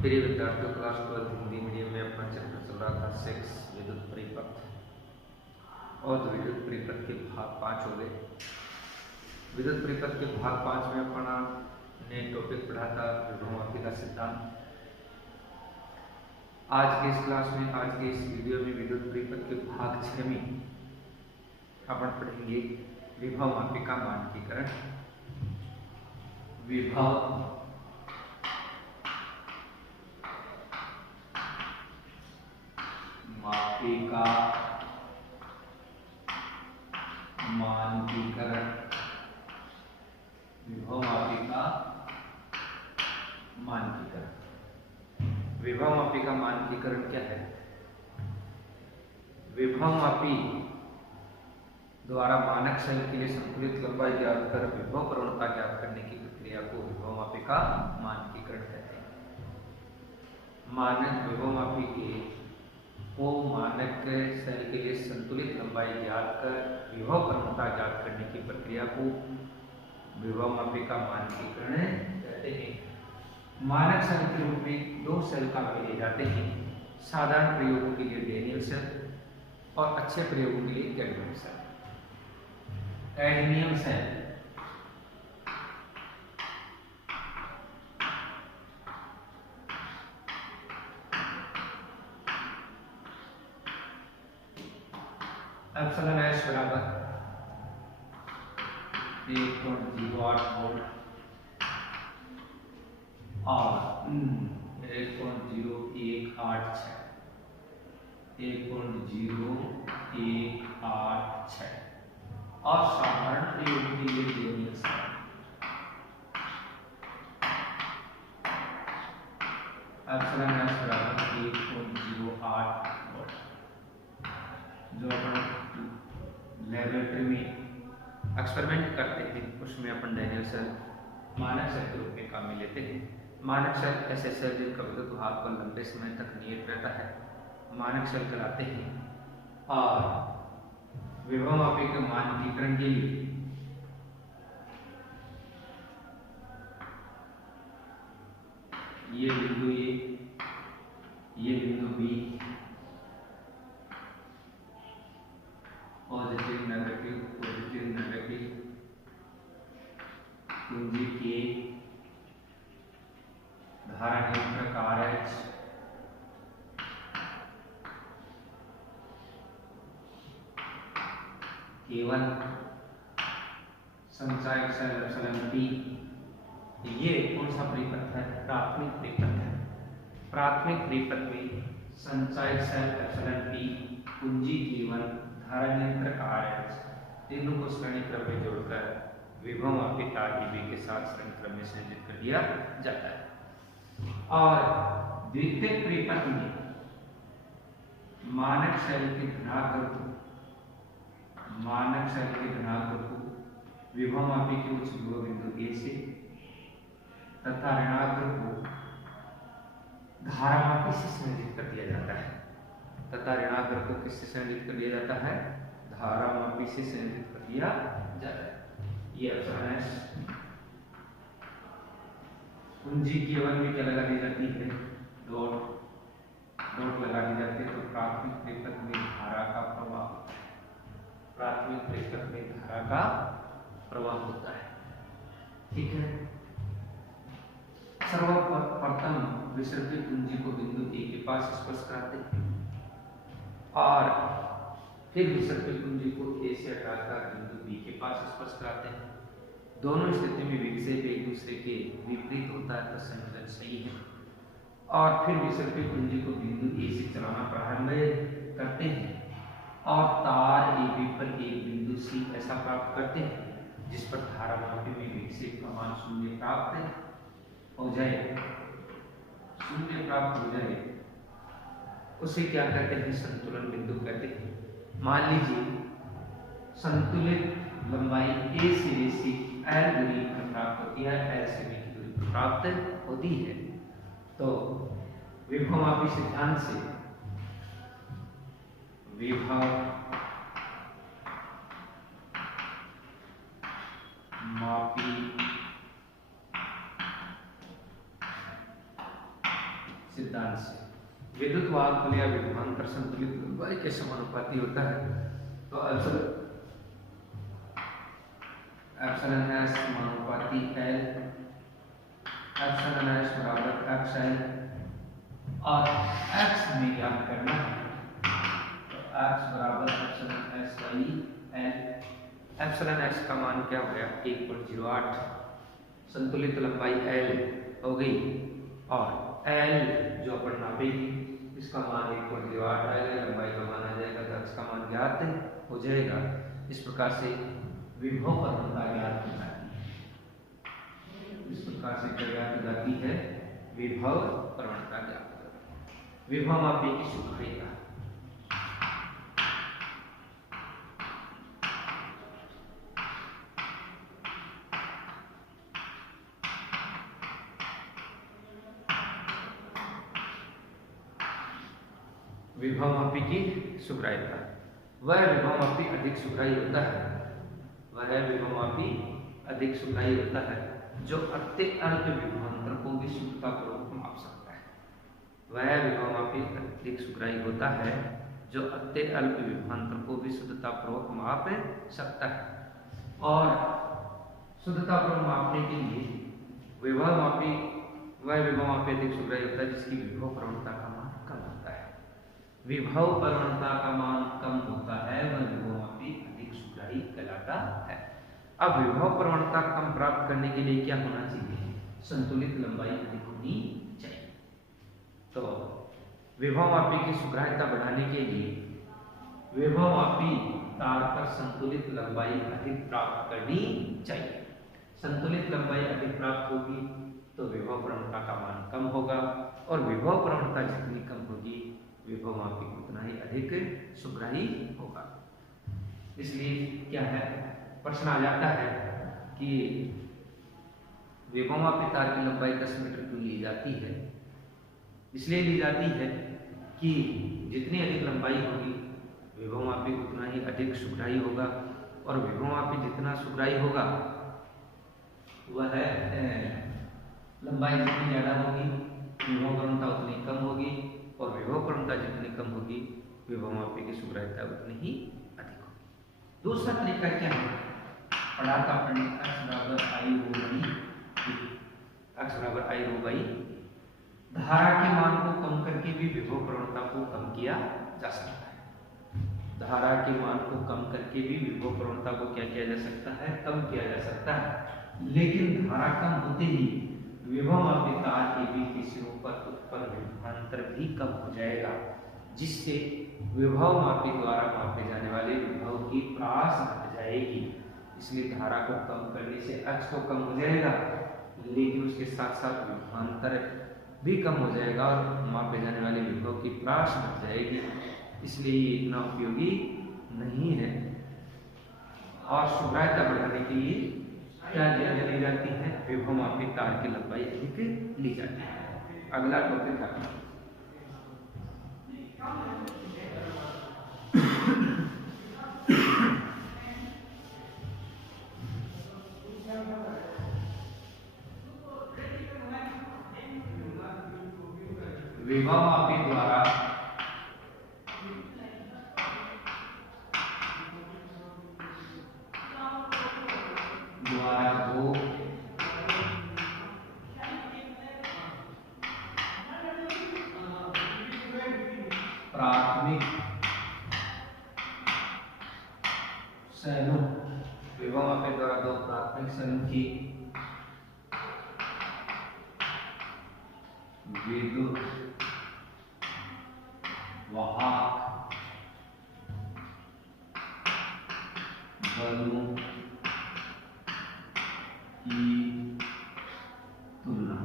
प्रिय विद्यार्थियों, class 12 Hindi medium में अपना चैप्टर चल रहा था 6 विद्युत परिपथ और विद्युत परिपथ के भाग 5 हो गए। विद्युत परिपथ के भाग 5 में अपना ने टॉपिक पढ़ा था विभवमापी का सिद्धांत। आज के इस क्लास में, आज के इस वीडियो में विद्युत परिपथ के भाग 6 में अपन पढ़ेंगे विभवमापी का मानकीकरण। विभव मापी का मानकीकरण। विभवमापी का मानकीकरण। विभवमापी का मानकीकरण क्या है? विभवमापी द्वारा मानक सेल के लिए संतुलित लंबाई ज्ञात कर विभव प्रवणता ज्ञात करने की प्रक्रिया को विभवमापी का मानकीकरण कहते हैं। मानक विभवमापी को मानक सेल के लिए संतुलित लंबाई ज्ञात कर विभव प्रवणता ज्ञात करने की प्रक्रिया को विभवमापी का मानकीकरण कहते हैं। मानक सेल के रूप में दो सेल काम में लिए जाते हैं। साधारण प्रयोगों के लिए डैनियल सेल और अच्छे प्रयोगों के लिए cadmium cell. Cadmium cell epsilon S बराबर 1.08 वोल्ट और 1.0186 और साधारण प्रयोग के लिए डैनियल सेल एप्सिलॉन एस बराबर 1.08 वोल्ट। जो अपन लेबोरेटरी में एक्सपेरिमेंट करते हैं उसमें अपन डैनियल सेल मानक सेल के रूप में काम में लेते हैं। मानक सेल ऐसे सेल जिनका विद्युत भाग पर लंबे समय तक नियत रहता है, मानक सेल कहलाते हैं। और विभवमापी के मानकीकरण के लिए ये बिंदु ये बिंदु बी, पॉजिटिव नेगेटिव कुंजी के धारा नियंत्रक RH केवल संचायक सेल एप्सिलॉन P। ये कौन सा परिपथ है? प्राथमिक परिपथ है। प्राथमिक परिपथ में संचायक सेल एप्सिलॉन P, कुंजी केवल, धारा नियंत्रक RH तीनों को श्रेणी क्रम में जोड़कर विभवमापी तार EB के साथ श्रेणी क्रम में संयोजित कर दिया जाता है। और द्वितीयक परिपथ में मानक सेल के धनात्मक को विभवमापी के उच्च विभव बिंदु A से तथा ऋणात्मक को धारामापी से संयोजित कर दिया जाता है। ऋणात्मक को किससे संयोजित कर दिया जाता है? धारामापी से संयोजित कर दिया जाता है। ये एप्सिलॉन एस कुंजी केवल में क्या लगा दी जाती है? डॉट लगा दी जाती है। तो प्राथमिक परिपथ में धारा का प्रवाह होता है। ठीक है। सर्वप्रथम विसर्पित कुंजी को बिंदु A के पास स्पर्श कराते हैं और फिर विसर्पित कुंजी को A से हटाकर बिंदु B के पास स्पर्श कराते हैं। दोनों स्थिति में विक्षेप एक दूसरे के विपरीत होता है तो संयोजन सही है। और फिर विसर्पित कुंजी को बिंदु A से चलाना प्रारंभ करते हैं और तार AB पर एक बिंदु C ऐसा प्राप्त करते हैं जिस पर धारामापी में विक्षेप का मान शून्य प्राप्त हो जाए। उसे क्या कहते हैं? संतुलन बिंदु कहते हैं। मान लीजिए संतुलित लंबाई A सिरे से L दूरी पर प्राप्त होती है, L से B की दूरी पर प्राप्त होती है। तो विभवमापी सिद्धांत से विभवमापी सिद्धांत से विद्युत वाहक बल या विभवांतर संतुलित लंबाई के समानुपाती होता है। तो एप्सिलॉन एस समानुपाती एल, एप्सिलॉन एस बराबर एक्स एल, और एक्स में ज्ञात करना है तो एक्स बराबर epsilon S by L. Epsilon S का मान क्या हो गया 1.08, संतुलित लंबाई एल हो गई, और एल जो अपन नापेंगे इसका मान 1.08 आएगा, लंबाई का मान आ जाएगा, तो एक्स का मान ज्ञात हो जाएगा। इस प्रकार से विभव प्रवणता ज्ञात हो जाती है। इस प्रकार से क्या ज्ञात हो जाती है? विभव प्रवणता ज्ञात हो जाती है। विभव मापी की सुखाई का विभवमापी की सुग्राह्यता, वह विभवमापी अधिक सुग्राही होता है, वह विभवमापी अधिक सुग्राही होता है जो अत्यल्प विभवांतर को भी शुद्धतापूर्वक माप सकता है। वह विभवमापी अधिक सुग्राही होता है जो अत्यल्प विभवांतर को भी शुद्धतापूर्वक माप सकता है। और शुद्धतापूर्वक मापने के लिए विभवमापी वह विभवमापी अधिक सुग्राही होता है जिसकी विभव प्रवणता का मान कम होता है। विभव प्रवणता का मान कम होता है वह विभवमापी अधिक सुग्राही कहलाता है। अब विभव प्रवणता कम प्राप्त करने के लिए क्या होना चाहिए? संतुलित लंबाई अधिक होनी चाहिए। तो विभवमापी की सुग्राह्यता बढ़ाने के लिए विभवमापी तार पर संतुलित लंबाई अधिक प्राप्त करनी चाहिए। संतुलित लंबाई अधिक प्राप्त होगी तो विभव प्रवणता का मान कम होगा, और विभव प्रवणता जितनी कम होगी विभवमापी उतना ही अधिक सुग्राही होगा। इसलिए क्या है, प्रश्न आ जाता है कि विभवमापी तार की लंबाई 10 मीटर क्यों ली जाती है? इसलिए ली जाती है कि जितनी अधिक लंबाई होगी विभवमापी उतना ही अधिक सुग्राही होगा, और विभवमापी जितना सुग्राही होगा वह लंबाई जितनी ज्यादा होगी विभव प्रवणता उतनी कम होगी, और विभव प्रवणता जितनी कम होगी विभवमापी की सुग्राह्यता उतनी ही अधिक होगी। दूसरा तरीका क्या है? पढ़ा था अपने x बराबर आई रो बाई। धारा के मान को कम करके भी विभव प्रवणता को कम किया जा सकता है। धारा के मान को कम करके भी विभव प्रवणता को क्या किया जा सकता है? कम किया जा सकता है। लेकिन धारा कम होते ही विभवमापी तार के बीच के सिरों पर उत्पन्न विभवांतर भी कम हो जाएगा, जिससे विभवमापी द्वारा मापे जाने वाले विभव की प्रास घट जाएगी। इसलिए धारा को कम करने से x तो कम हो जाएगा, लेकिन उसके साथ साथ विभवांतर भी कम हो जाएगा और मापे जाने वाले विभव की प्रास घट जाएगी। इसलिए ये इतना उपयोगी नहीं है। और सुग्राह्यता बढ़ाने के लिए क्या ली जाती है? विभवमापी तार की लंबाई अधिक ली जाती है। अगला टॉपिक है विभवमापी द्वारा दो प्राथमिक सैलों, विभवमापी द्वारा दो प्राथमिक सैलों की विद्युत वाहक बलों की तुलना,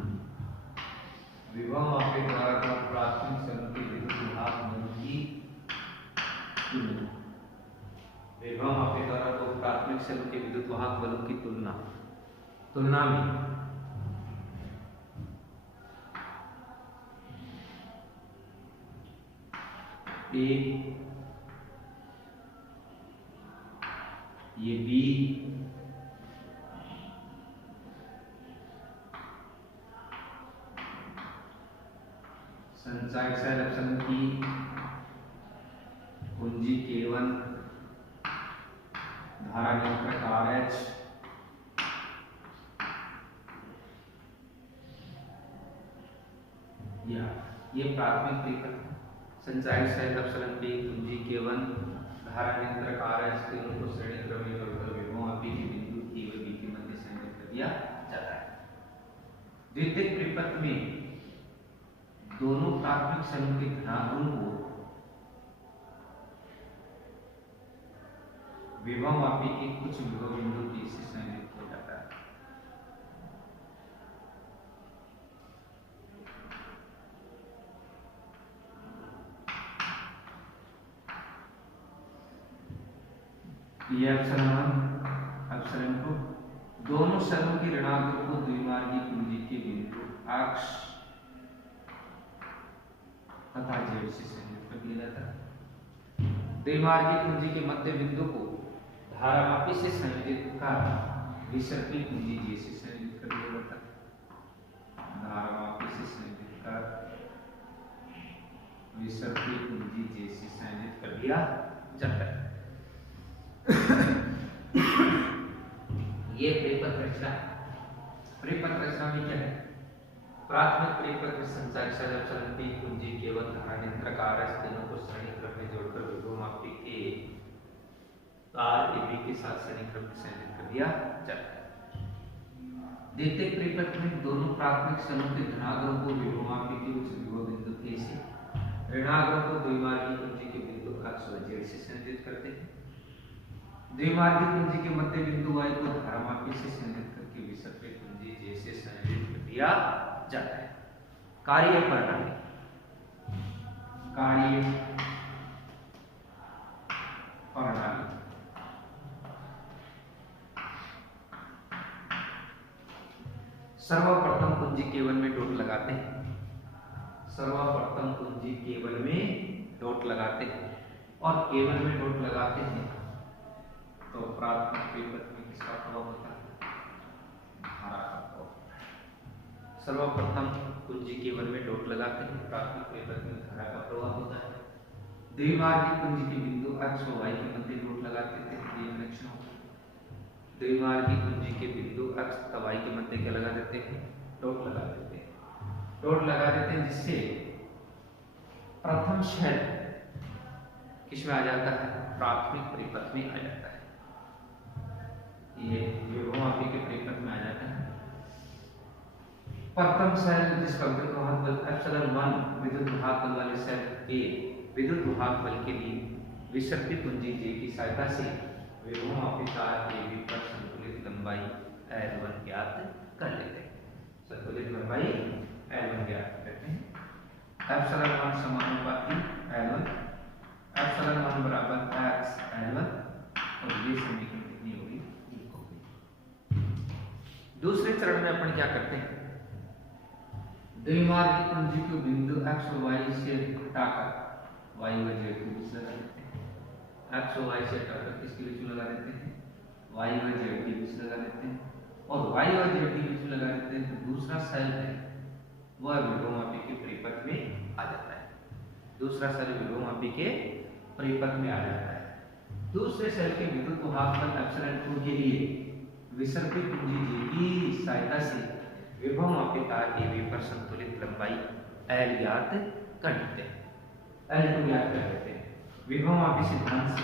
विभवमापी द्वारा दो प्राथमिक सैलों की विद्युत वाहक बलों की तुलना, विभवमापी द्वारा दो प्राथमिक सैलों के विद्युत वाहक बलों की तुलना में A, ये B, संचायक सेल एप्सिलॉन की कुंजी K1 धारा नियंत्रक RH या ये प्राथमिक परिपथ संचायक सेल एप्सिलॉन की कुंजी K1 धारा नियंत्रक RH तीनों को श्रेणी क्रम में जोड़कर विभवमापी के बिंदु A व B के मध्य संयुक्त कर दिया जाता है। द्वितीयक परिपथ में दोनों प्राथमिक समूह के धनात्मकों को विभवमापी के कुछ विभव बिंदु K से संयुक्त किया जाता है। ये एप्सिलॉन 2 दोनों समूह के ऋणात्मक को द्विमार्गी कुंजी के बिंदु अक्ष तथा Z से संयुक्त कर दिया जाता है। द्विमार्गी कुंजी के मध्य बिंदु को धारामापी से संयोजित कर विसर्पी कुंजी J से संयोजित कर दिया जाता है। धारामापी से संयोजित कर विसर्पी कुंजी J से संयोजित कर दिया जाता है। ये परिपथ रचना में क्या है? प्राथमिक परिपथ में संचायक सेल एप्सिलॉन P कुंजी K1 धारा नियंत्रक RH तीनों को श्रेणी क्रम में जोड़कर विभवमापी के तार AB के साथ श्रेणी क्रम में संयोजित कर दिया जाता है। द्वितीयक परिपथ में दोनों प्राथमिक समूह के धनात्मकों को विभवमापी के उस विभव बिंदु K से ऋणात्मकों को द्विमार्गी कुंजी के बिंदु अक्ष व Z से संयोजित करते हैं। द्विमार्गी कुंजी के मध्य बिंदु Y को धारामापी से संयोजित करके विसर्पी कुंजी J से संयोजित कर दिया जाता है। कार्य प्रणाली सर्वप्रथम कुंजी K1 में डॉट लगाते हैं। सर्वप्रथम कुंजी K1 में डॉट लगाते हैं और K1 में डॉट लगाते हैं तो प्राथमिक परिपथ में किसका प्रभाव होता है? धारा का प्रभाव। सर्वप्रथम कुंजी K1 में डॉट लगाते हैं, प्राथमिक परिपथ में धारा का प्रभाव होता है। द्विमार्गी कुंजी के बिंदु X और Y के मध्य डॉट लगाते थे, ये कनेक्शन होता है। द्विमार्गी कुंजी के बिंदु X तथा Y के मध्य क्या लगा देते हैं? डॉट लगा देते हैं। डॉट लगा देते हैं जिससे प्रथम शेल किसमें आ जाता है? प्राथमिक परिपथ में आ जाता है। ये विभवमापी के परिपथ में आ जाता है। प्रथम सेल जिसका विद्युत वाहक बल एप्सिलॉन 1 विद्युत वाहक बल वाले सेल के विद्युत वाहक बल के लिए विसर्पी कुंजी J की सहायता से विभवमापी तार AB पर संतुलित लंबाई L1 ज्ञात कर लेते हैं। संतुलित लंबाई L1 ज्ञात करते हैं। एप्सिलॉन 1 समानुपाती L1, एप्सिलॉन 1 बराबर x L1 और ये समीकरण कितनी होगी? दूसरे चरण में अपन क्या करते हैं? द्विमार्गी कुंजी को बिंदु X और Y से हटाकर Y व Z के बीच लगा देते हैं। X और Y से हटाकर किसके बीच में लगा देते हैं? Y व Z के बीच लगा देते हैं और Y व Z के बीच में लगा देते हैं तो दूसरा सेल है वह विभवमापी के परिपथ में आ जाता है। दूसरा सेल विभवमापी के परिपथ में आ जाता है। दूसरे सेल के विद्युत वाहक बल एप्सिलॉन 2 के लिए विसर्पी कुंजी J की सहायता से विभवमापी तार AB पर संतुलित लंबाई L ज्ञात कर लेते हैं। L2 ज्ञात कर लेते हैं। विभवमापी सिद्धांत से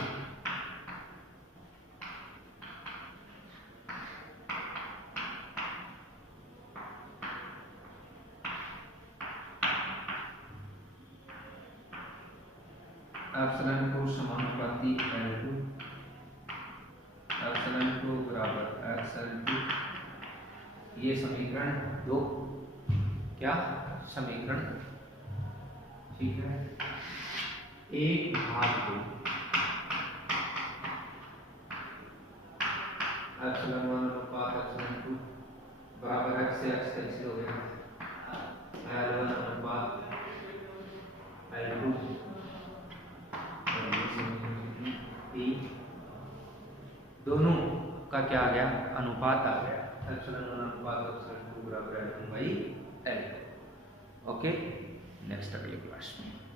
एप्सिलॉन 2 समानुपाती L2, एप्सिलॉन 2 बराबर L2। ये समीकरण 2 क्या समीकरण? ठीक है, 1/2 एप्सिलॉन 1 अनुपात एप्सिलॉन 2 बराबर x से x कैंसिल हो गया, L1 अनुपात L2 दोनों का क्या आ गया? अनुपात आ गया। एप्सिलॉन 1 अनुपात एप्सिलॉन 2 बराबर L1/L2। ओके, नेक्स्ट अगले क्लास में।